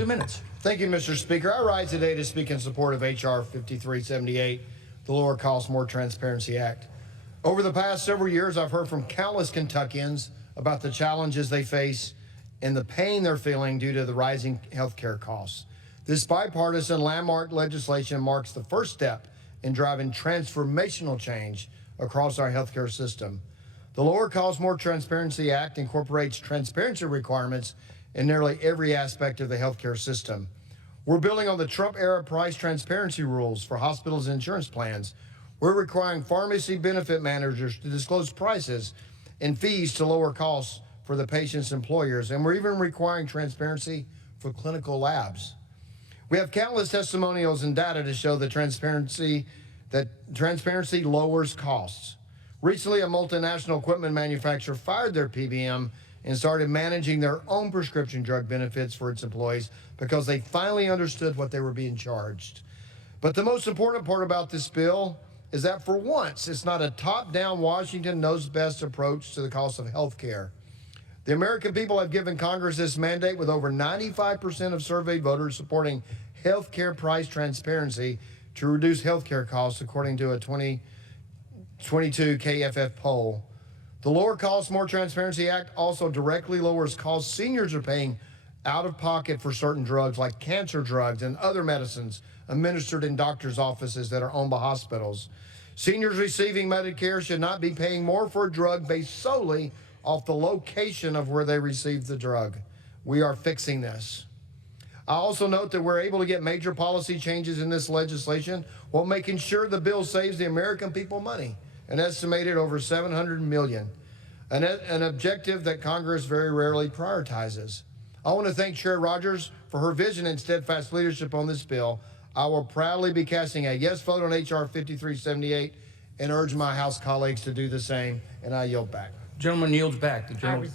2 minutes. Thank you, Mr. Speaker. I rise today to speak in support of H.R. 5378, the Lower Cost, More Transparency Act. Over the past several years, I've heard from countless Kentuckians about the challenges they face and the pain they're feeling due to the rising health care costs. This bipartisan landmark legislation marks the first step in driving transformational change across our healthcare system. The Lower Cost, More Transparency Act incorporates transparency requirements in nearly every aspect of the healthcare system. We're building on the Trump-era price transparency rules for hospitals and insurance plans. We're requiring pharmacy benefit managers to disclose prices and fees to lower costs for the patient's employers, and we're even requiring transparency for clinical labs. We have countless testimonials and data to show that transparency lowers costs. Recently, a multinational equipment manufacturer fired their PBM and started managing their own prescription drug benefits for its employees because they finally understood what they were being charged. But the most important part about this bill is that for once, it's not a top-down Washington knows best approach to the cost of health care. The American people have given Congress this mandate, with over 95% of surveyed voters supporting health care price transparency to reduce health care costs, according to a 2022 KFF poll. The Lower Cost, More Transparency Act also directly lowers costs seniors are paying out of pocket for certain drugs like cancer drugs and other medicines administered in doctors' offices that are owned by hospitals. Seniors receiving Medicare should not be paying more for a drug based solely off the location of where they received the drug. We are fixing this. I also note that we're able to get major policy changes in this legislation while making sure the bill saves the American people money, an estimated over $700 million, an objective that Congress very rarely prioritizes. I want to thank Chair Rogers for her vision and steadfast leadership on this bill. I will proudly be casting a yes vote on H.R. 5378 and urge my House colleagues to do the same, and I yield back. Gentleman yields back. The gentleman.